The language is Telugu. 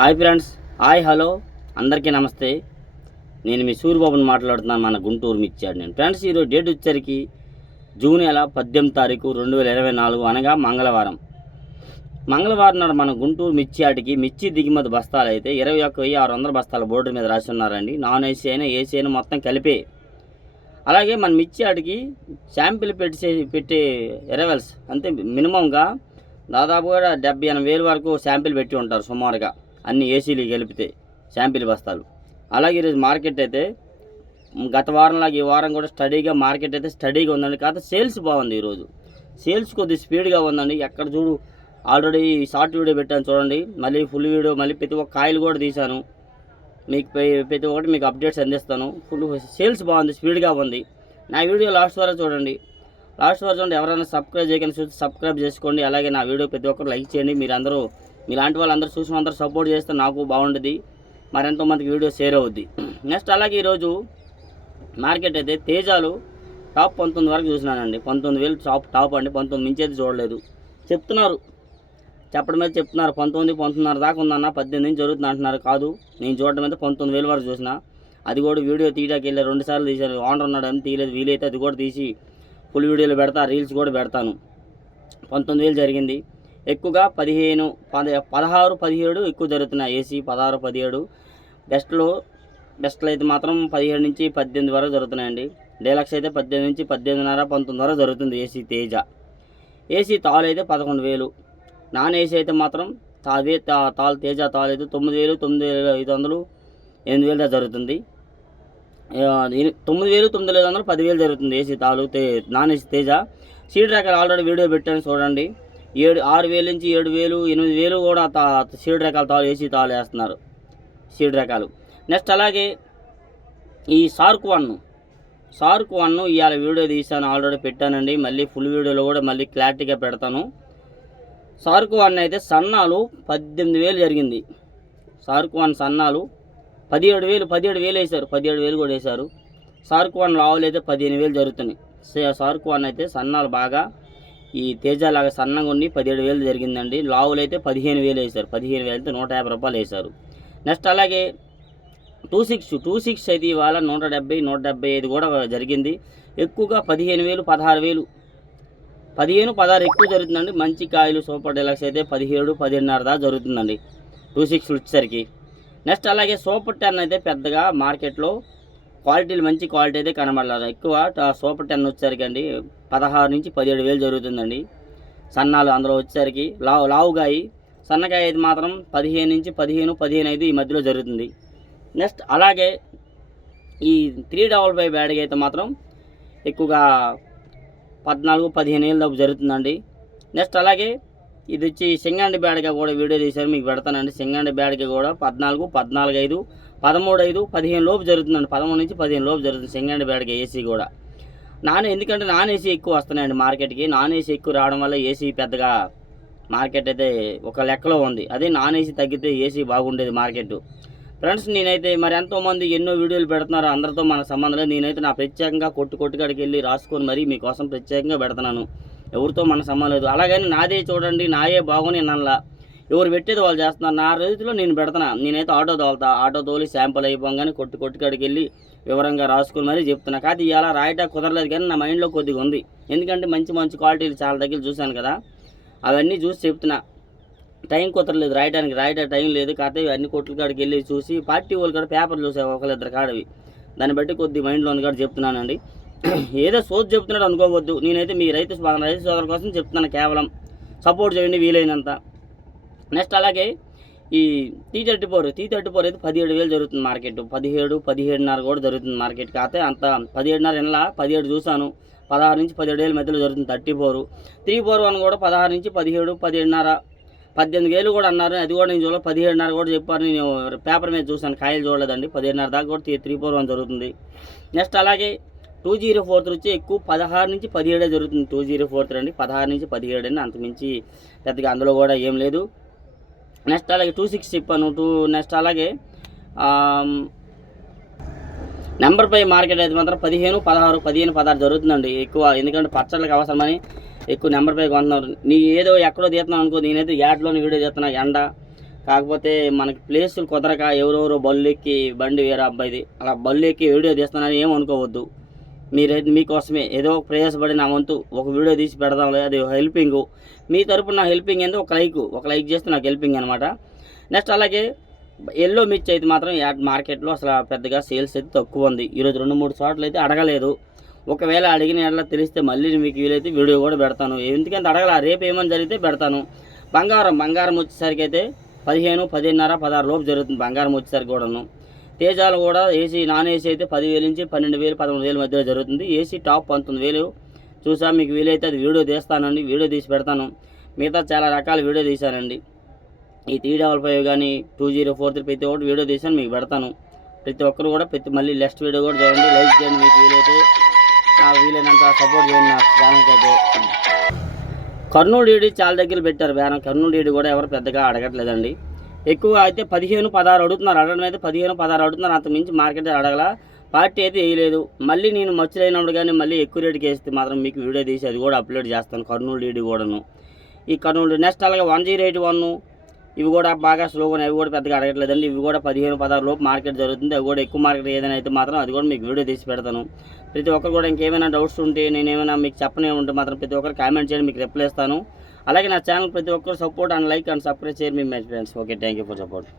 హాయ్ ఫ్రెండ్స్, హాయ్ హలో అందరికీ నమస్తే. నేను మీ సూర్యబాబుని మాట్లాడుతున్నాను. మన గుంటూరు మిర్చి నేను ఫ్రెండ్స్. ఈరోజు డేట్ వచ్చేసరికి జూన్ 18 తారీఖు 2024 అనగా మంగళవారం నాడు మన గుంటూరు మిర్చి ఆటికి మిర్చి దిగుమతి బస్తాలు అయితే 21,600 బస్తాల బోర్డు మీద రాసి ఉన్నారండి. నాన్ ఏసీ అయినా ఏసీ అయినా మొత్తం కలిపే. అలాగే మన మిర్చి ఆటికి శాంపిల్ పెట్టే ఎరవెల్స్ అంతే మినిమంగా దాదాపుగా 70-80 వేలు వరకు శాంపిల్ పెట్టి ఉంటారు సుమారుగా, అన్ని ఏసీలు కలిపితే శాంపిల్ బస్తాలు. అలాగే ఈరోజు మార్కెట్ అయితే గత వారంలాగా ఈ వారం కూడా మార్కెట్ అయితే స్టడీగా ఉందండి. కాకపోతే సేల్స్ బాగుంది. ఈరోజు సేల్స్ కొద్దిగా స్పీడ్గా ఉందండి. ఎక్కడ చూడు ఆల్రెడీ షార్ట్ వీడియో పెట్టాను చూడండి, మళ్ళీ ఫుల్ వీడియో, మళ్ళీ ప్రతి ఒక్క కాయలు కూడా తీశాను. మీకు ప్రతి ఒక్కటి మీకు అప్డేట్స్ అందిస్తాను. ఫుల్ సేల్స్ బాగుంది, స్పీడ్గా ఉంది. నా వీడియో లాస్ట్ వరకు చూడండి. ఎవరైనా సబ్స్క్రైబ్ చేయకుండా చూసి సబ్స్క్రైబ్ చేసుకోండి. అలాగే నా వీడియో ప్రతి ఒక్కరు లైక్ చేయండి. మీలాంటి వాళ్ళందరూ చూసిన అందరూ సపోర్ట్ చేస్తే నాకు బాగుంటుంది, మరెంతోమందికి వీడియో షేర్ అవుద్ది. నెక్స్ట్ అలాగే ఈరోజు మార్కెట్ అయితే తేజాలు టాప్ 19 వరకు చూసినానండి. 19,000 టాప్ అండి. 19 మించి అయితే చూడలేదు. చెప్పడం అయితే చెప్తున్నారు 19-19.5 దాకా ఉందన్న, 18 నుంచి జరుగుతుంది అంటున్నారు. కాదు, నేను చూడడం అయితే 19,000 వరకు చూసిన. అది కూడా వీడియో తీయడానికి వెళ్ళి 2 సార్లు తీశాను. ఓనర్ ఉన్నాడని తీయలేదు. వీలైతే అది కూడా తీసి ఫుల్ వీడియోలు పెడతా, రీల్స్ కూడా పెడతాను. 19,000 జరిగింది. ఎక్కువగా 16, 17 ఎక్కువ జరుగుతున్నాయి. ఏసీ 16, 17. బెస్ట్లో అయితే మాత్రం 17 నుంచి 18 వరకు జరుగుతున్నాయండి. డీలక్స్ అయితే 18 నుంచి 18.5, 19 వరకు జరుగుతుంది. ఏసీ తేజ. ఏసీ తాలు అయితే 11,000. నాన్ ఏసీ అయితే మాత్రం అదే తాలు తేజ తాలు అయితే 9,000, 9,500, 8,000 దాకా జరుగుతుంది. 9,000, 9,500, 10,000 జరుగుతుంది ఏసీ తాలు నాన్ ఏసీ తేజ. సీడ్ రకాలు ఆల్రెడీ వీడియో పెట్టాను చూడండి. 6,000 నుంచి 7,000, 8,000 కూడా సీడ్ రకాల తాలు ఏసీ తాలు వేస్తున్నారు, సీడ్ రకాలు. నెక్స్ట్ అలాగే ఈ షార్క్ వన్ ఇవాళ వీడియో తీసాను, ఆల్రెడీ పెట్టానండి. మళ్ళీ ఫుల్ వీడియోలో కూడా మళ్ళీ క్లారిటీగా పెడతాను. షార్క్ వన్ అయితే సన్నాలు 18,000 జరిగింది. షార్క్ వన్ సన్నాలు 17,000 వేశారు. 17,000 కూడా వేశారు. షార్క్ వన్ లావులు అయితే 15,000 జరుగుతున్నాయి. షార్క్ వన్ అయితే సన్నాలు బాగా ఈ తేజ లాగా సన్నగా ఉండి 17,000 జరిగిందండి. లావులు అయితే 15,000 వేశారు. 15,000 అయితే 150 రూపాయలు వేశారు. నెక్స్ట్ అలాగే 26 అయితే ఇవాళ 170, 175 కూడా జరిగింది. ఎక్కువగా 15,000, 16,000, 15, 16 ఎక్కువ జరుగుతుందండి. మంచి కాయలు సూపర్ డీలక్స్ అయితే 17, 17.5 దాకా జరుగుతుందండి 26 వచ్చేసరికి. నెక్స్ట్ అలాగే సూపర్ 10 అయితే పెద్దగా మార్కెట్లో క్వాలిటీలు మంచి క్వాలిటీ అయితే కనబడలేదు. ఎక్కువ సూపర్ 10 వచ్చేసరికి అండి 16 నుంచి 17,000 జరుగుతుందండి. సన్నాలు అందులో వచ్చేసరికి లావుగాయి. సన్నకాయ అయితే మాత్రం 15 నుంచి 15, 15.5 ఈ మధ్యలో జరుగుతుంది. నెక్స్ట్ అలాగే ఈ 355 బ్యాడ్గా అయితే మాత్రం ఎక్కువగా 14, 15,000 దాకా జరుగుతుందండి. నెక్స్ట్ అలాగే ఇది వచ్చి సింగండి బ్యాడ్గా కూడా వీడియో తీశారు, మీకు పెడతానండి. సింగండి బ్యాడ్గా కూడా 14, 14.5, 13.5, 15 లోపు జరుగుతుందండి. 13 నుంచి 15 లోపు జరుగుతుంది సింగండి బ్యాడ్గా. ఏసీ కూడా ఎందుకంటే నాన్ ఏసీ ఎక్కువ వస్తున్నాయండి మార్కెట్కి. నాన్ ఏసీ ఎక్కువ రావడం వల్ల ఏసీ పెద్దగా మార్కెట్ అయితే ఒక లెక్కలో ఉంది. అదే నాన్ ఏసీ తగ్గితే ఏసీ బాగుండేది మార్కెట్. ఫ్రెండ్స్, నేనైతే మరి ఎంతోమంది ఎన్నో వీడియోలు పెడుతున్నారు, అందరితో మన సంబంధం లేదు. నేనైతే నా ప్రత్యేకంగా కొట్టుకాడికి వెళ్ళి రాసుకొని మరీ మీకోసం ప్రత్యేకంగా పెడుతున్నాను. ఎవరితో మన సంబంధం లేదు. అలాగని నాదే చూడండి, నాయే బాగుని నన్నలా ఎవరు పెట్టేది వాళ్ళు చేస్తున్నారు. నా రీతిలో నేను పెడుతున్నా. నేనైతే ఆటో తోలి శాంపుల్ అయిపోగానే కొట్టుకాడికి వెళ్ళి వివరంగా రాసుకొని మరీ చెప్తున్నా. కాదు ఇవాళ రాయటా కుదరలేదు, కానీ నా మైండ్లో కొద్దిగా ఉంది. ఎందుకంటే మంచి క్వాలిటీలు చాలా దగ్గర చూశాను కదా, అవన్నీ చూసి చెప్తున్నా. టైం కుదరలేదు రాయడానికి టైం లేదు. కాకపోతే అన్ని కొట్ల కాడికి వెళ్ళి చూసి పార్టీ వాళ్ళు కూడా పేపర్ చూసే ఒకళ్ళిద్దరు కాడవి, దాన్ని బట్టి కొద్ది మైండ్లో ఉంది కూడా చెప్తున్నానండి. ఏదో సోది చెప్తున్నాడు అనుకోవద్దు. నేనైతే మీ రైతు సోదరుల కోసం చెప్తున్నాను. కేవలం సపోర్ట్ చేయండి వీలైనంత. నెక్స్ట్ అలాగే ఈ T34 అయితే 17,000 జరుగుతుంది మార్కెట్. 17, 17.5 కూడా జరుగుతుంది మార్కెట్. కాకపోతే అంత 17.5 ఎనలా 17 చూశాను. 16 నుంచి 17,000 మధ్యలో జరుగుతుంది 34. 341 కూడా 16 నుంచి 17, 17.5, 18,000 కూడా అన్నారు. అది కూడా నేను చూడలేదు. 17.5 కూడా చెప్పారు. నేను పేపర్ మీద చూశాను, కాయలు చూడలేదండి. 17.5 దాకా కూడా 341 జరుగుతుంది. నెక్స్ట్ అలాగే 204 వచ్చి ఎక్కువ 16 నుంచి 17 జరుగుతుంది. 204 అండి 16 నుంచి 17 అండి, అంతకుమించి పెద్దగా అందులో కూడా ఏం లేదు. నెక్స్ట్ అలాగే 26 చెప్పాను. నెక్స్ట్ అలాగే నెంబర్ పై మార్కెట్ అయితే మాత్రం 15, 16, 15, 16 జరుగుతుందండి ఎక్కువ. ఎందుకంటే పచ్చళ్ళకి అవసరమని ఎక్కువ నెంబర్ పై కొంటున్నారు. నీ ఏదో ఎక్కడో తీస్తున్నాను అనుకో, నేనైతే యాడ్లోని వీడియో తీస్తున్నా. ఎండ కాకపోతే మనకి ప్లేసులు కుదరక ఎవరెవరో బళ్ళు ఎక్కి బండి వేరే అబ్బాయిది అలా బళ్ళు ఎక్కి వీడియో తీస్తున్నానని ఏమనుకోవద్దు. మీకోసమే ఏదో ప్రయాసపడి నా వంతు ఒక వీడియో తీసి పెడదాంలే, అది హెల్పింగు. మీ తరపున నా హెల్పింగ్ ఏందో ఒక లైక్ చేస్తే నాకు హెల్పింగ్ అనమాట. నెక్స్ట్ అలాగే ఎల్లో మిర్చి అయితే మాత్రం మార్కెట్లో అసలు పెద్దగా సేల్స్ అయితే తక్కువ ఉంది. ఈరోజు 2-3 చోట్ల అయితే అడగలేదు. ఒకవేళ అడిగిన ఎట్లా తెలిస్తే మళ్ళీ మీకు వీలైతే వీడియో కూడా పెడతాను. ఎందుకంటే అడగల, రేపు ఏమైనా జరిగితే పెడతాను. బంగారం వచ్చేసరికి అయితే 15, 10.5, 16 లోపు జరుగుతుంది బంగారం వచ్చేసరికి కూడాను. తేజాలు కూడా ఏసీ నాన్ ఏసీ అయితే 10,000 నుంచి 12,000, 13,000 మధ్యలో జరుగుతుంది. ఏసీ టాప్ 19,000 చూసా. మీకు వీలైతే అది వీడియో తీస్తానండి, వీడియో తీసి పెడతాను. మిగతా చాలా రకాల వీడియో తీశానండి. ఈ 355 కానీ 2043 ప్రతి ఒక్కటి వీడియో తీసాను, మీకు పెడతాను. ప్రతి ఒక్కరు కూడా మళ్ళీ నెక్స్ట్ వీడియో కూడా చూడండి, లైక్ చేయండి. మీకు వీలైనంత సపోర్ట్ చేయండి నా ఛానల్కి అయితే. కర్నూలు డీడీ చాలా దగ్గర పెట్టారు బేరం. కర్నూలు డీడీ కూడా ఎవరు పెద్దగా అడగట్లేదండి. ఎక్కువ అయితే 15, 16 అడుగుతున్నారు. అడగడం అయితే 15, 16 అడుగుతున్నారు. అంత మించి మార్కెట్ అడగల. పార్టీ అయితే వేయలేదు. మళ్ళీ నేను మచ్చలైనప్పుడు కానీ మళ్ళీ ఎక్కువ రేటుకి వేస్తే మాత్రం మీకు వీడియో తీసి అది కూడా అప్లోడ్ చేస్తాను, కర్నూలు డీడీ కూడాను. ఈ కర్నూలు నెక్స్ట్ అలాగే 108.1 ఇవి కూడా బాగా స్లోగా, అవి కూడా పెద్దగా అడగట్లేదండి. ఇవి కూడా 15, 16 లోపు మార్కెట్ జరుగుతుంది. అవి కూడా ఎక్కువ మార్కెట్ ఏదైనా అయితే మాత్రం అది కూడా మీకు వీడియో తీసి పెడతాను. ప్రతి ఒక్కరు కూడా ఇంకేమైనా డౌట్స్ ఉంటే, నేనేమైనా మీకు చెప్పనే ఉంటే మాత్రం ప్రతి ఒక్కరు కామెంట్ చేయండి, మీకు రిప్లై ఇస్తాను. అలాగే నా ఛానల్ ప్రతి ఒక్కరు support and like and subscribe చేయండి మీ my friends. Okay, thank you for support.